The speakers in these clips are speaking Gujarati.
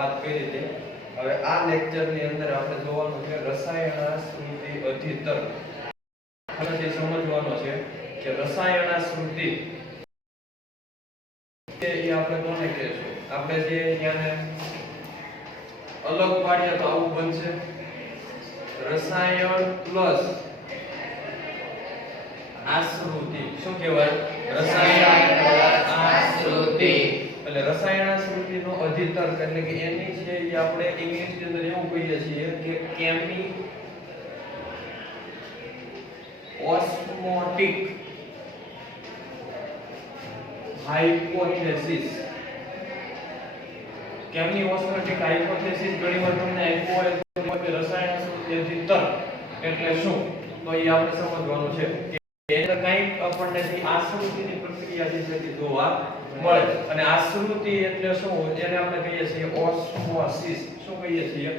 વાત કરી હતી. હવે આ લેક્ચરની અંદર આપણે જોવાનું છે રસાયણશાસ્ત્રી અધિતર. આપણે સમજવાનો છે કે રસાયણશાસ્ત્રી એ આપણે કોને કહેશું? આપણે જે અહીંયાને અલગ પાડીએ તો આવું બનશે રસાયણ પ્લસ આશ્રુતિ. શું કહેવાય? રસાયણ આશ્રુતિ. એટલે રસાયણશાસ્ત્રીનો અધિતર્ક એટલે કે એની છે એ આપણે ઇંગ્લિશ ની અંદર એવું કહીએ છીએ કે કેમી ઓસ્મોટિક હાઇપોથેસિસ. કેમી ઓસ્મોટિક હાઇપોથેસિસ ઘણીવાર તમને આપ્યું હોય તો રસાયણશાસ્ત્રી અધિતર્ક એટલે શું? તો એ આપણે સમજવાનું છે કે એટલે કંઈક આપણને આશ્રુતિની પ્રક્રિયા જે છે તે જોવા મળે. અને આશ્રુતિ એટલે શું? જેને આપણે કહીએ છીએ ઓસ્મોસિસ. શું કહીએ છીએ?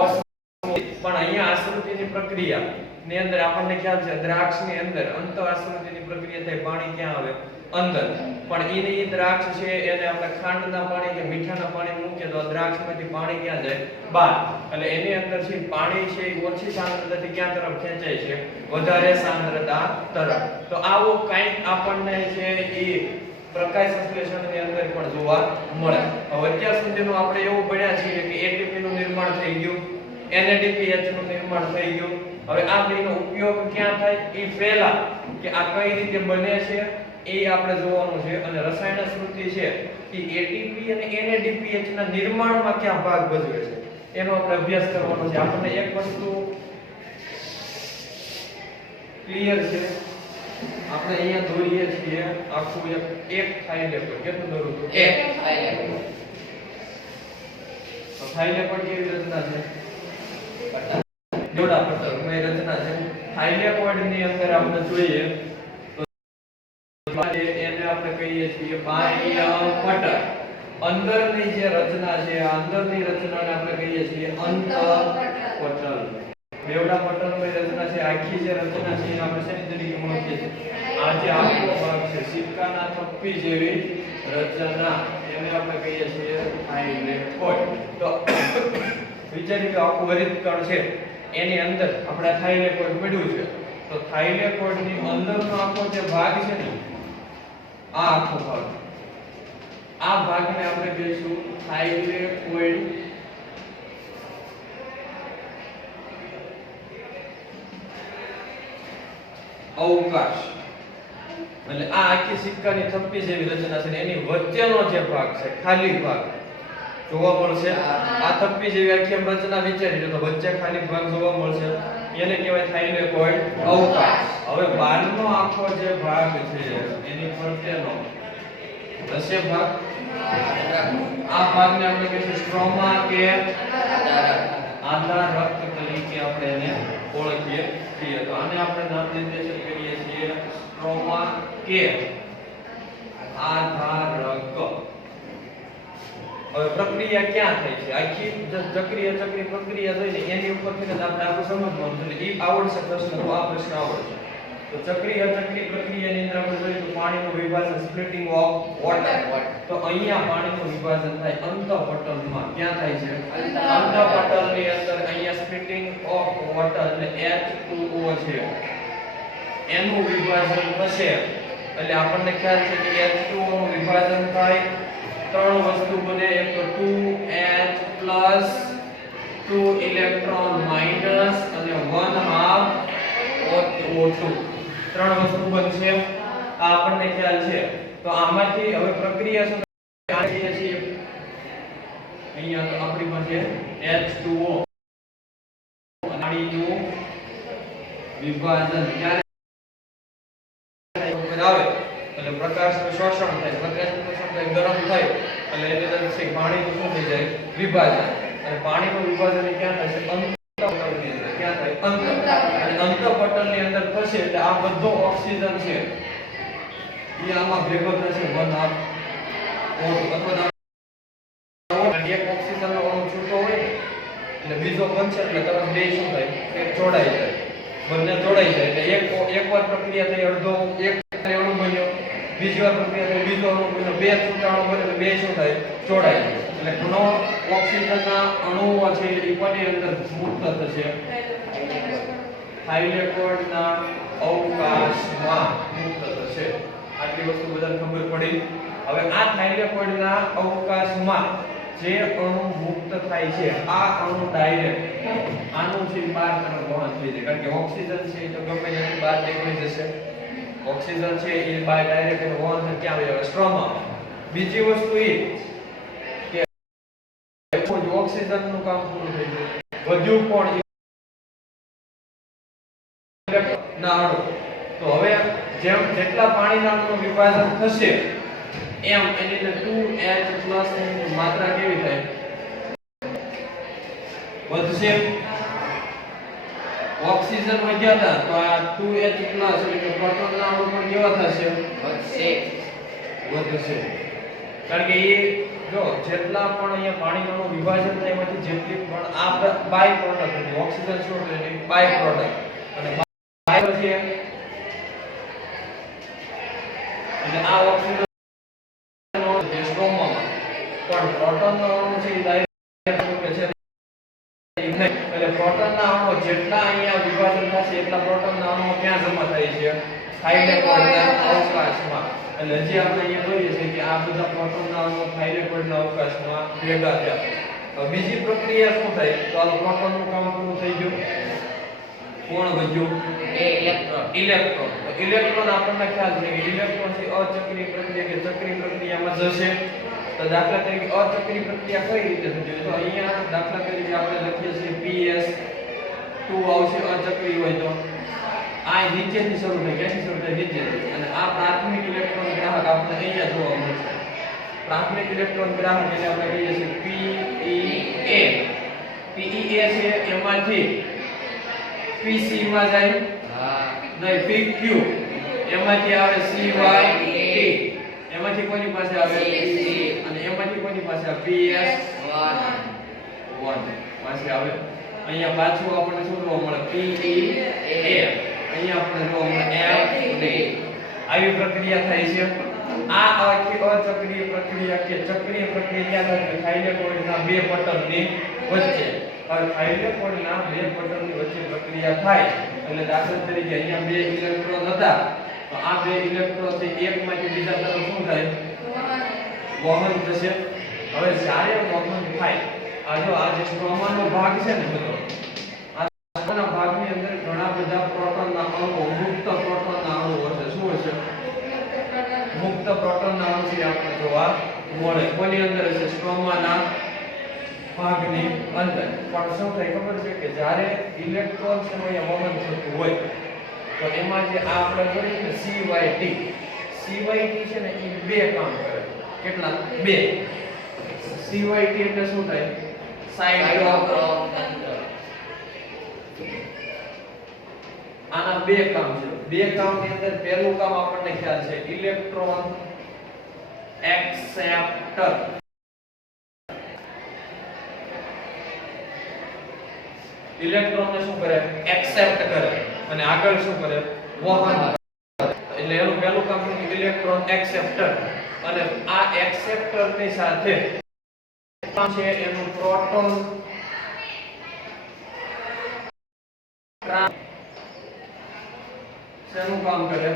ઓસ્મોસિસ. પણ અહીંયા આશ્રુતિની પ્રક્રિયા ની અંદર આપણને ખ્યાલ છે દ્રાક્ષની અંદર અંત આશ્રુતિની પ્રક્રિયા થાય, પાણી ક્યાં આવે? અંદર. પણ એની દ્રાક્ષ છે એને આપણે ખાંડના પાણી કે મીઠાના પાણી મૂકીએ તો દ્રાક્ષમાંથી પાણી ક્યાં જાય? બહાર. એટલે એની અંદર છે પાણી છે એ ઓછી સાંદ્રતાથી ક્યાં તરફ ખેંચાય છે? વધારે સાંદ્રતા તરફ. તો આવો કંઈક આપણને છે એ પ્રકાશ સંશ્લેષણની અંદર પણ જોવા મળે. હવે અત્યાર સુધીનું આપણે એવું ભણ્યા છીએ કે એટીપી નું નિર્માણ થઈ ગયું, NADPH નું નિર્માણ થઈ ગયું. હવે આ બેનો ઉપયોગ ક્યાં થાય એ પહેલા કે આ કઈ રીતે બને છે એ આપણે જોવાનું છે. અને રસાયણશાસ્ત્રી છે એ એટીપી અને NADPH ના નિર્માણમાં ક્યાં ભાગ ભજવે છે એનો આપણે અભ્યાસ કરવાનો છે. આપણને એક વસ્તુ ક્લિયર છે. આપણે અહીંયા દોરીએ છીએ આખું એક થાઇલેપોઇડ. કેટલું દોરું છું? એક થાઇલેપોઇડ. તો થાઇલેપોઇડ કેવી રચના છે? જોડા પટ્ટરની રચના છે. થાઇલેપોઇડ ની અંદર આપણે જોઈએ તો એને આપણે કહીએ છીએ બાહ્ય પટલ. અંદરની જે રચના છે આ અંદરની રચનાને આપણે કહીએ છીએ અંતઃપટલ. બેવડા પટલની રચના છે આખી જે રચના છે આપણે શેની તરીકે ઓળખીએ છીએ? આ જે આખો ભાગ છે સિક્કાના થપ્પી જેવી રચના એને આપણે કહીએ છીએ થાઇલેપોઇડ. તો વિચારી કે આખું હરિતકણ છે એની અંદર આપણે થાઇલેપોઇડ પડ્યું છે. તો થાઇલેપોઇડ ની અંદરનો આખો જે ભાગ છે ને આ આખો ભાગ, આ ભાગને આપણે કહીશું થાઇલેપોઇડ અવકાશ. એટલે આ આખી સિક્કાની થપ્પી જેવી રચના છે એની વચ્ચેનો જે ભાગ છે ખાલી ભાગ જોવા મળશે. આ થપ્પી જેવી આખી રચના વિચારી તો વચ્ચે ખાલી ભાગ જોવા મળશે એને કહેવાય થાઇલેપોઇડ અવકાશ. હવે બહારનો આખો જે ભાગ છે એની ફરતેનો દસે ભાગ, આ ભાગને આપણે કહીશું સ્ટ્રોમા કે આધારક તરીકે આપણે એને ઓળખીએ છીએ. તો આને આપણે નામ નિર્દેશિત કરીએ છીએ સ્ટ્રોમા કે આધારક. હવે પ્રક્રિયા ક્યાં થાય છે? આખી ચક્રીય પ્રક્રિયા થઈ ને એની ઉપરથી જ આપણે આખું સમજવાનું છે. એ આવડશે પ્રશ્ન તો આ પ્રશ્ન આવડશે. તો ચક્રીય પ્રક્રિયાની અંદર આપણે જોઈએ તો પાણીનું વિભાજન સ્પ્લિટિંગ ઓફ વોટર. તો અહીંયા પાણીનું વિભાજન થાય અંતઃપટલમાં. ક્યાં થાય છે? અંતઃપટલની અંદર અહીંયા સ્પ્લિટિંગ ઓફ વોટર એટલે H2O છે એનું વિભાજન થશે. એટલે આપણને ખ્યાલ છે કે H2O નું વિભાજન થાય ત્રણ વસ્તુ બને. એક તો 2H+ 2 ઇલેક્ટ્રોન માઈનસ અને 1/2 O2. ત્રણ વસ્તુ બનશે આ આપણને ખ્યાલ છે. તો આમાંથી હવે પ્રક્રિયા શું કરીએ છીએ? અહીંયા તો આપણી પાસે H2O પાણીનું વિભાજન ક્યારે આવે એટલે પ્રકાશનું શોષણ થાય. પ્રકાશનું શોષણ થાય ગરમ થાય એટલે એની અંદર છે પાણીનું શું થઈ જાય? વિભાજન. અને પાણીનું વિભાજન ક્યાં થાય છે? અંતઃપટલની અંદર. ક્યાં થાય? અને અંતઃપટલની અંદર થશે એટલે આ બધો ઓક્સિજન છે એ આમાં ભેગો થશે 1/2 અથવા એક ઓક્સિજનનો અણુ છૂટો હોય એટલે બીજો બનશે એટલે તરત બે શું થાય? એક જોડાઈ જાય. બંને જોડાઈ જાય એટલે એકવાર પ્રક્રિયા થઈ અડધો એક અણુ બન્યો, બીજી વાર પ્રક્રિયા થઈ બીજો અણુ બન્યો, બે છૂટા અણુ બને એટલે બે શું થાય? જોડાઈ જાય. એટલે ઘણો ઓક્સિજનના અણુઓ છે એ કોની અંદર મુક્ત થશે થાઇલેકોઇડના અવકાશમાં મુક્ત થશે આટલી વસ્તુ બધાને ખબર પડી હવે આ થાઇલેકોઇડના અવકાશમાં જે અણુ મુક્ત થાય છે આ અણુ ડાયરેક્ટ આનું જે બહાર તરફ વહન થઈ જાય કારણ કે ઓક્સિજન છે એ તો ગમે ત્યાંથી બહાર નીકળી જશે ઓક્સિજન છે એ બહાર ડાયરેક્ટ વહન ક્યાં આવે સ્ટ્રોમા બીજી વસ્તુ એ કે ઓક્સિજનનું કામ પૂરું થઈ ગયું વધુ પણ ના અણુ તો હવે જેમ જેટલા પાણીના અણુનું વિભાજન થશે એમ એની અંદર 2H+ ની માત્રા કેવી થાય વધશે ઓક્સિજન વધ્યા હતા તો આ 2H+ એટલે કે પ્રોટોનના અણુ પણ કેવા થશે વધશે કારણ કે એ જો જેટલા પણ અહીંયા પાણીના અણુ વિભાજન થાય એમાંથી જેટલી પણ આ બાય પ્રોડક્ટ એટલે ઓક્સિજન શું છે એ બાય પ્રોડક્ટ અને બાય છે એટલે આ ઓક્સિજન જે સ્ટ્રોમામાં પણ પ્રોટોનનો અણુ છે એ ડાયરેક્ટ કે છે એટલે પ્રોટોનના અણુ જેટલા અહીંયા વિભાજન થશે એટલા પ્રોટોનના અણુ ક્યાં જમા થાય છે થાઇલેકોઇડના અવકાશમાં એટલે જે આપણે અહીંયા જોઈએ છે કે આ બધા પ્રોટોનના અણુ થાઇલેકોઇડના અવકાશમાં ભેગા થયા બીજી પ્રક્રિયા શું થાય તો આ પ્રોટોનનું કામ પૂરું થઈ ગયું કોણ વધ્યું ઇલેક્ટ્રોન ઇલેક્ટ્રોન આપણને ખ્યાલ છે કે ઇલેક્ટ્રોન થી અચક્રીય પ્રક્રિયા કે ચક્રીય પ્રક્રિયામાં જશે તો દાખલા તરીકે અચક્રીય પ્રક્રિયા કઈ રીતે થતી હોય તો અહીંયા દાખલા તરીકે આપણે લખીએ છીએ PS2 આવશે અચક્રીય હોય તો આ નીચેથી શરૂ થાય ક્યાંથી શરૂ થાય નીચેથી અને આ પ્રાથમિક ઇલેક્ટ્રોન ગ્રાહક આપણે અહીંયા જોવા મળશે પ્રાથમિક ઇલેક્ટ્રોન ગ્રાહક એટલે આપણે કહીએ છીએ PEA છે એમાંથી PC માં જાય નહીં PQ એમાંથી આવે CYT એમાંથી કોની પાસે આવે PC અને એમાંથી કોની પાસે આવે PS1 પાસે આવે અહીંયા પાછું આપણને શું જોવા મળે PEA અહીંયા આપણને જોવા મળે FD આવી પ્રક્રિયા થાય છે આ આખી અચક્રીય પ્રક્રિયા કે ચક્રીય પ્રક્રિયા થાય થાઇલેકોઇડના બે પટલની વચ્ચે હવે થાઇલેકોઇડના બે પટલની વચ્ચે પ્રક્રિયા થાય એટલે દાખલા તરીકે અહીંયા બે ઇલેક્ટ્રોન હતા તો આ બે ઇલેક્ટ્રોન છે એકમાંથી બીજા તરફ શું થાય વહન થશે હવે જ્યારે વહન થાય આ જો આ જે સ્ટ્રોમાનો ભાગ છે ને બધો આ સ્ટ્રોમાના ભાગની અંદર ઘણા બધા પ્રોટોનના અણુઓ મુક્ત પ્રોટોનના અણુઓ હશે શું હશે મુક્ત પ્રોટોનના અણુ છે આપણે જોવા મળે કોની અંદર હશે સ્ટ્રોમાના ભાગની અંદર પણ શું થાય ખબર છે કે જ્યારે ઇલેક્ટ્રોન છે અહીંયા વહન થતું હોય તો એમાં જે આ આપણે જોઈએ કે CYT છે ને એ બે કામ કરે કેટલા બે CYT એટલે શું થાય સાઇટોક્રોમ તંત્ર આના બે કામ છે બે કામની અંદર પહેલું કામ આપણને ખ્યાલ છે ઇલેક્ટ્રોન એક્સેપ્ટર ઇલેક્ટ્રોન ને શું કરે એક્સેપ્ટ કરે અને આગળ શું કરે વહન એટલે એનું પહેલું કામ છે ઇલેક્ટ્રોન એક્સેપ્ટર અને આ એક્સેપ્ટર ની સાથે છે એનું પ્રોટોન શેનું કામ કરે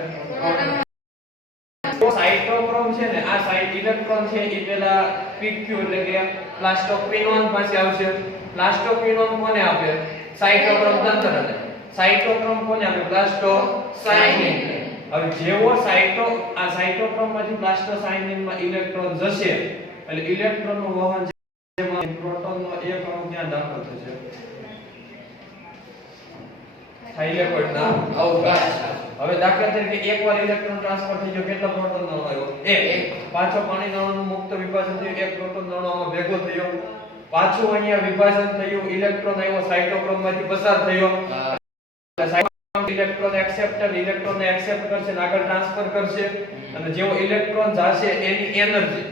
તો સાઇટોક્રોમ છે ને આ સાઇટ ઇલેક્ટ્રોન છે એ પેલા PQ એટલે કે પ્લાસ્ટોક્વિનોન પાસે આવશે પ્લાસ્ટોક્વિનોન કોને આપે સાઇટોક્રોમ તંત્રને સાઇટોક્રોમ કોને આપે પ્લાસ્ટોસાયનિન હવે જેવો આ સાઇટોક્રોમમાંથી પ્લાસ્ટોસાયનિન માં ઇલેક્ટ્રોન જશે એટલે ઇલેક્ટ્રોનનું વહન જેમાં પ્રોટોનનો એક અણુ ત્યાં દાખલ થશે થાઇલેકોઇડના અવકાશ હવે દાખલા તરીકે એકવાર ઇલેક્ટ્રોન ટ્રાન્સફર થઈ ગયો કેટલા પ્રોટોનનો અણુ આવ્યો એક પાછો પાણીના અણુનું મુક્ત વિભાજન થયું એક પ્રોટોનનો અણુ આમાં ભેગો થયો પાછું અહીંયા વિભાજન થયું ઇલેક્ટ્રોન આવ્યો સાઇટોક્રોમમાંથી પસાર થયો ઇલેક્ટ્રોન એક્સેપ્ટર ઇલેક્ટ્રોનને એક્સેપ્ટ કરશે અને આગળ ટ્રાન્સફર કરશે અને જેવો ઇલેક્ટ્રોન જશે એની એનર્જી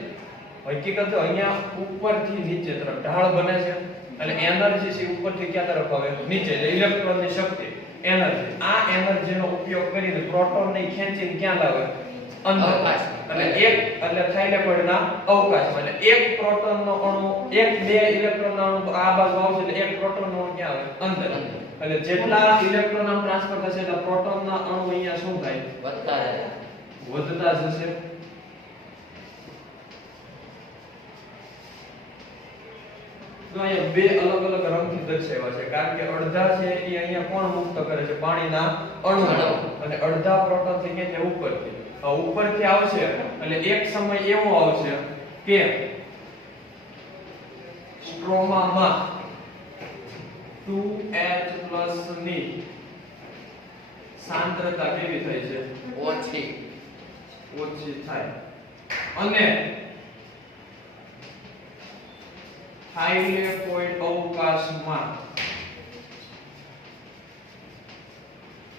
હકીકત તો અહીંયા ઉપરથી નીચે તરફ ઢાળ બને છે એટલે એનર્જી છે ઉપરથી ક્યાં તરફ આવે નીચે એટલે ઇલેક્ટ્રોનની શક્તિ એનર્જી આ એનર્જીનો ઉપયોગ કરીને પ્રોટોનને ખેંચીને ક્યાં લાવે અંદર અવકાશ. અને એક એટલે થાઇલેકોઇડના અવકાશમાં. એટલે એક પ્રોટોનનો અણુ એક બે ઇલેક્ટ્રોનનો અણુ આ બાજુ આવશે એટલે એક પ્રોટોનનો અણુ ક્યાં આવે અંદર. એટલે જેટલા ઇલેક્ટ્રોન આમ ટ્રાન્સફર થશે એટલે પ્રોટોનના અણુ અહીંયા શું થાય વધતા જશે. તો અહીંયા બે અલગ અલગ રંગથી દર્શાવ્યા છે કારણ કે અડધા છે એ અહીંયા કોણ મુક્ત કરે છે પાણીના અણુ અને અડધા પ્રોટોન થી કે ઉપરથી. આ ઉપરથી આવશે એટલે એક સમય એવો આવશે કે સ્ટ્રોમામાં 2H+ ની સાંદ્રતા કેવી થાય છે ઓછી થાય અને થાઇલેકોઇડ અવકાશમાં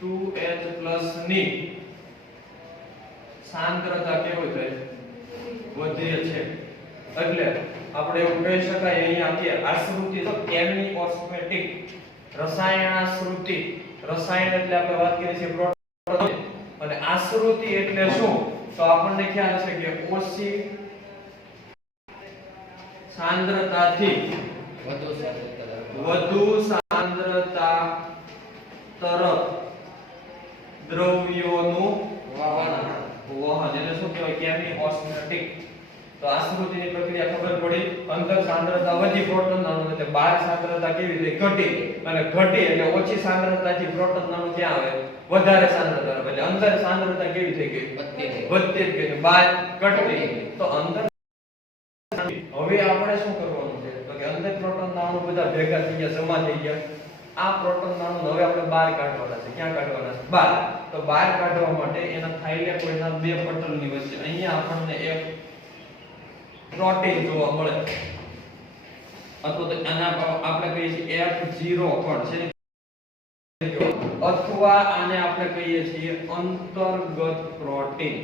2H+ ની સાંદ્રતા કેવી થાય વધે છે. એટલે આપણે એવું કહી શકાય અહીંયા અત્યારે આશ્રુતિ તો કેમી ઓસ્મેટિક રસાયણાશ્રુતિ. રસાયણ એટલે આપણે વાત કરીએ છીએ પ્રોટોન અને આશ્રુતિ એટલે શું તો આપણને ખ્યાલ છે કે ઓછી સાંદ્રતાથી વધુ સાંદ્રતા તરફ દ્રવ્યોનું વહન એટલે શું કહેવાય કેમી ઓસ્મેટિક. તો આશ્રુતિની પ્રક્રિયા ખબર પડી. અંદર સાંદ્રતા વધી પ્રોટોન અણુ એટલે બહાર સાંદ્રતા કેવી થઈ ઘટી અને ઘટી એટલે ઓછી સાંદ્રતાથી પ્રોટોન અણુ ક્યાં આવે વધારે સાંદ્રતા આવે. એટલે અંદર સાંદ્રતા કેવી થઈ ગઈ વધતી જ ગઈ બહાર ઘટતી. તો અંદર હવે આપણે શું કરવાનું છે તો કે અંદર પ્રોટોનના અણુ બધા ભેગા થઈ ગયા જમા થઈ ગયા. આ પ્રોટોનના અણુ હવે આપણે બહાર કાઢવાના છે. ક્યાં કાઢવાના છે બહાર. તો બહાર કાઢવા માટે એના થાઇલેકોઇડના બે પટલની વચ્ચે અહીંયા આપણને એક પ્રોટીન જોવા મળે અથવા તો આના આપણે કહીએ છીએ F0 પણ છે અથવા આને આપણે કહીએ છીએ અંતર્ગત પ્રોટીન.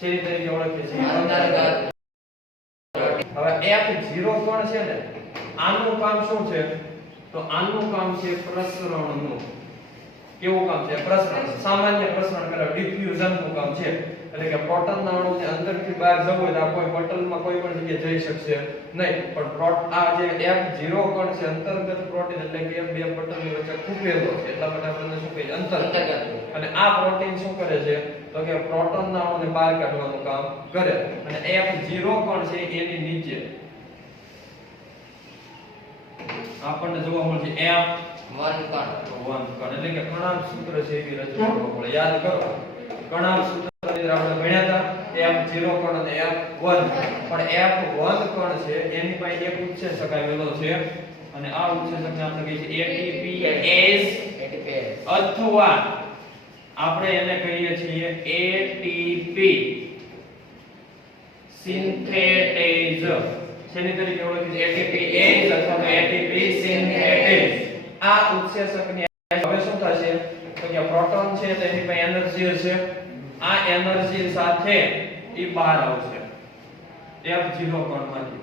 શેની તરીકે ઓળખીએ છીએ અંતર્ગત. હવે F0 પણ છે ને આનું કામ શું છે તો આનું કામ છે પ્રસરણનું. કેવું કામ છે પ્રસરણ. સામાન્ય પ્રસરણ કરે ડિફ્યુઝન નું કામ છે. એટલે કે પ્રોટોનના અણુને અંદરથી બહાર જવું હોય તો આ કોઈ પટલમાં કોઈ પણ જગ્યાએ જઈ શકશે નહીં. પણ આ જે F0 પણ છે અંતર્ગત પ્રોટીન એટલે કે બે પટલની વચ્ચે ખૂંપેલો છે એટલા માટે આપણે શું કહીએ અંતર્ગત. અને આ પ્રોટીન શું કરે છે તો કે પ્રોટોનના અણુને બહાર કાઢવાનું કામ કરે. અને F0 પણ છે એની નીચે આપણને જોવા મળશે F1 કણ એટલે કે કણાભ સૂત્ર છે એવી રચના કરવા પડે. યાદ કરો કણાભ સૂત્ર આપણે ભણ્યા હતા F0 કણ અને F1 પણ F1 કણ છે એની પાસે એક ઉત્સેચક આવેલો છે અને આ ઉત્સેચકને આપણે કહીએ છીએ ATPase અથવા આપણે એને કહીએ છીએ ATP સિન્થેટેઝ. શેની તરીકે ઓળખીએ ATPase અથવા તો ATP સિન્થેટેઝ. આ ઉત્સેચકની હવે શું થશે તો કે પ્રોટોન છે તેની પાસે એનર્જી હશે. આ એનર્જી સાથે એ બહાર આવશે F0 કણમાંથી.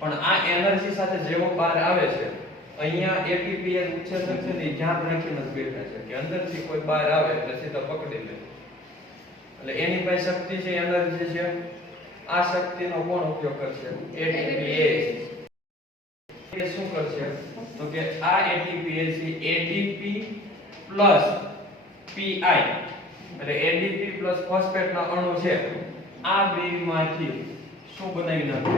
પણ આ એનર્જી સાથે જેવો બહાર આવે છે અહીંયા ATPase ઉત્સેચક છે ને ધ્યાન રાખીને જ બેઠા છે કે અંદરથી કોઈ બહાર આવે એટલે સીધા પકડી લે. એટલે એની પાસે શક્તિ છે એનર્જી છે. આ શક્તિનો કોણ ઉપયોગ કરશે ATPase. એ શું કરશે તો કે આ ATPase ATP પ્લસ PI એટલે ADP પ્લસ ફોસ્ફેટ ના અણુ છે આ બે માંથી શું બનાવી નાખે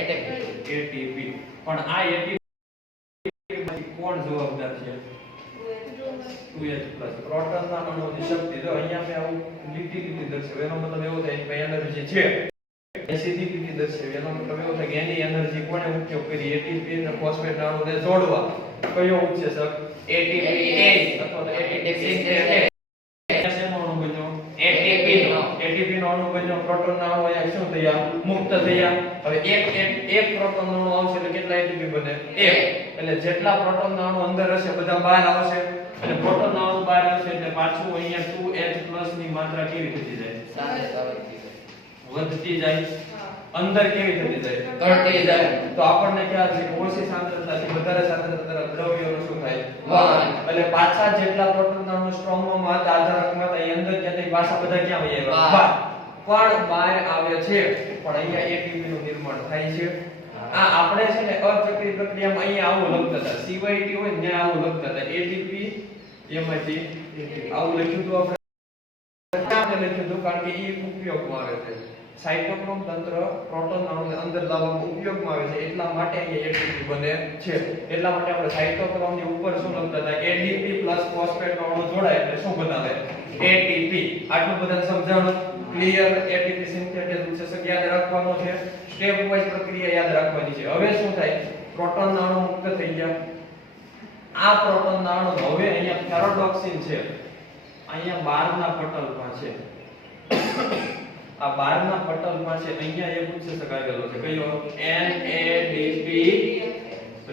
ATP. પણ આ ATP માંથી કોણ જવાબદાર છે 2H+ પ્રોટોનના અણુની શક્તિ. જો અહીંયા મેં આવું લીટી દર્શાવ્યું એનો મતલબ એવો થાય કે એનર્જી છે એ સીધી લીટી દર્શાવી એનો મતલબ એવો થાય કે એની એનર્જી કોણે ઉપયોગ કરી ATP અને ફોસ્ફેટ ના અણુને જોડવા કયો ઉત્સેચક ATPase અથવા તો ATP સિન્થેટેઝ. ATP નો અણુ બન્યો પ્રોટોનના અણુ અહીંયા શું થયા મુક્ત થયા. હવે એક પ્રોટોન અણુ આવશે એટલે કેટલા ATP બને 1. એટલે જેટલા પ્રોટોનના અણુ અંદર હશે બધા બહાર આવશે. એટલે પ્રોટોનના અણુ બહાર આવશે એટલે પાછું અહીંયા 2H+ ની માત્રા કેવી થતી જાય વધતી જાય. અંદર કેવી થતી જાય ઘટતી જાય. તો આપણને ખ્યાલ છે કે ઓછી સાંદ્રતાથી વધારે સાંદ્રતા તરફ દ્રવ્યોનું શું થાય બંધ. એટલે પાછા જેટલા પ્રોટોનના અણુ સ્ટ્રોંગમાં હતા આધારકમાં હતા એ અંદર ક્યાંથી પાછા બધા ક્યાં વહી આવ્યા? બહાર. પણ બહાર આવે છે પણ અહીંયા એટીપી નું નિર્માણ થાય છે. આ આપણે છે ને અચક્રીય પ્રક્રિયામાં અહીંયા આવું લખતા હતા, CYT હોય ને ત્યાં આવું લખતા હતા, એટીપી એમાંથી આવું લખ્યું હતું આપણે. આપણે લખ્યું હતું કારણ કે એ ઉપયોગમાં આવે છે. સાયટોક્રોમ તંત્ર પ્રોટોન અણુને અંદર લાવવામાં ઉપયોગમાં આવે છે એટલા માટે અહીંયા એટીપી બને છે. એટલા માટે આપણે સાયટોક્રોમ ની ઉપર શું લખતા હતા? એડીપી પ્લસ ફોસ્ફેટ નો અણુ જોડાય એટલે શું બનાવે? એટીપી. આટલું બધાને સમજાણું? ક્લિયર? એટીપી સિન્થેટિક ઉત્સેચક યાદ રાખવાનો છે, સ્ટેપ વાઇઝ પ્રક્રિયા યાદ રાખવાની છે. હવે શું થાય? પ્રોટોનના અણુ મુક્ત થઈ ગયા. આ પ્રોટોનના અણુ હવે અહીંયા ફેરોડોક્સિન છે, અહીંયા બહારના પટલમાં છે. આ બહારના પટલમાં છે, અહીંયા એક ઉત્સેચક આવેલો છે. કયો? NADP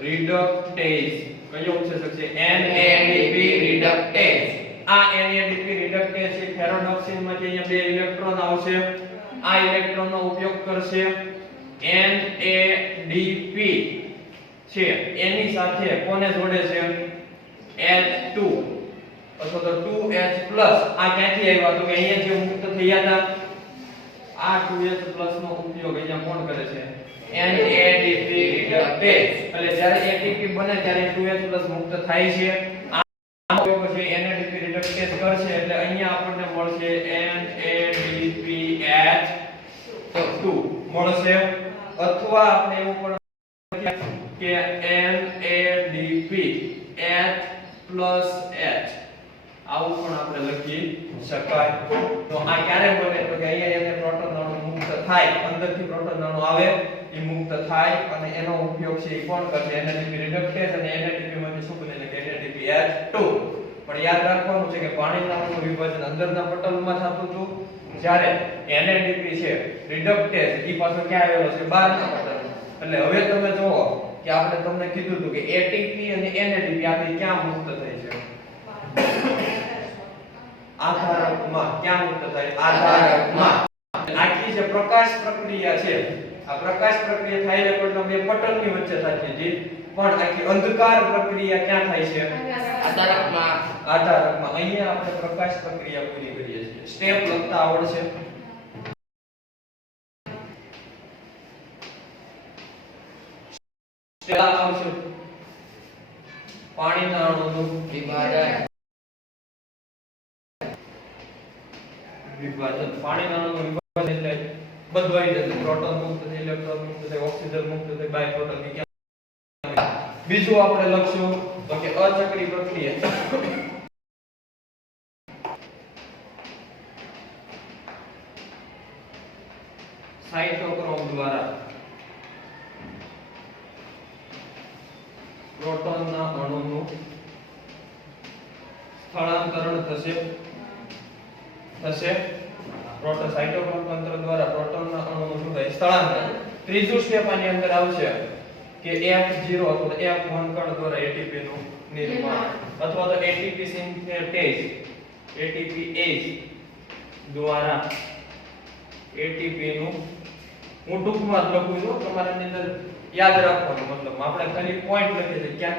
રિડક્ટેઝ. કયો ઉત્સેચક છે? NADP રિડક્ટેઝ. આ NADP રિડક્ટેઝ છે ફેરોડોક્સિન માંથી અહીંયા બે ઇલેક્ટ્રોન આવશે. આ ઇલેક્ટ્રોનનો ઉપયોગ કરશે NADP છે એની સાથે કોને જોડે છે? H2 અથવા તો 2H+. આ ક્યાંથી આવ્યા? તો કે અહીંયા જે મુક્ત થયા હતા આ 2H+ નો ઉપયોગ અહીંયા કોણ કરે છે? NADP રિડક્ટેઝ. એટલે જ્યારે ATP બને ત્યારે 2H+ મુક્ત થાય છે. આ ઉપયોગ છે NADP રિડક્ટેઝ કરશે એટલે અહીંયા આપણને મળશે NADPH2 મળશે. અથવા આપણે એવું પણ કે NADPH+H આવું પણ આપણે લખી શકાય. તો આ ક્યારે બને? તો કે અહીંયા એને પ્રોટોન અણુ મુક્ત થાય, અંદરથી પ્રોટોન અણુ આવે એ મુક્ત થાય અને એનો ઉપયોગ છે એ કોણ કરશે? NADP રિડક્ટેઝ. અને NADP માંથી શું બને? કે NADPH2. પણ યાદ રાખવાનું છે કે પાણીના અણુનું વિભાજન અંદરના પટલમાં થતું હતું, જ્યારે NADP છે રિડક્ટેઝ એ પાછો ક્યાં આવેલો છે? બહારના પટલ. એટલે હવે તમે જુઓ કે આપણે તમને કીધું હતું કે ATP અને NADP આ બે ક્યાં મુક્ત થાય છે? આધારકમાં. ક્યાં મુક્ત થાય? આધારકમાં. આખી જે પ્રકાશ પ્રક્રિયા છે, આ પ્રકાશ પ્રક્રિયા થાય એટલે બે પટલની વચ્ચે થતી હતી, પણ આખી અંધકાર પ્રક્રિયા ક્યાં થાય છે? આધારકમાં. આધારકમાં. અહીંયા આપણે પ્રકાશ પ્રક્રિયા પૂરી કરીએ છીએ. સ્ટેપ લખતા આવડશે? સ્ટેપ આવશે. પાણીના અણુનું વિભાજન. વિભાજન. પાણીના અણુનું વિભાજન એટલે બધું આવી જશે. પ્રોટોન મુક્ત થાય, ઇલેક્ટ્રોન મુક્ત થાય, ઓક્સિજન મુક્ત થાય, બાય પ્રોટોન કે બીજું આપણે લખશું તો કે અચક્રીય પ્રક્રિયા. સાયટોક્રોમ દ્વારા પ્રોટોનના અણુનું સ્થળાંતરણ થશે. સાયટોક્રોમ તંત્ર દ્વારા પ્રોટોનના અણુનું શું થાય? સ્થળાંતર. ત્રીજું સ્ટેપ આની અંદર આવશે કે F0 અથવા F1 કણ દ્વારા ATP નું નિર્માણ અથવા તો ATP સિન્થેટેઝ, ATPase દ્વારા ATP નું હું ટૂંકમાં જ લખું છું, તમારે અંદર યાદ રાખવાનું. મતલબ આપણે ખાલી પોઈન્ટ લખીએ છીએ ક્યાં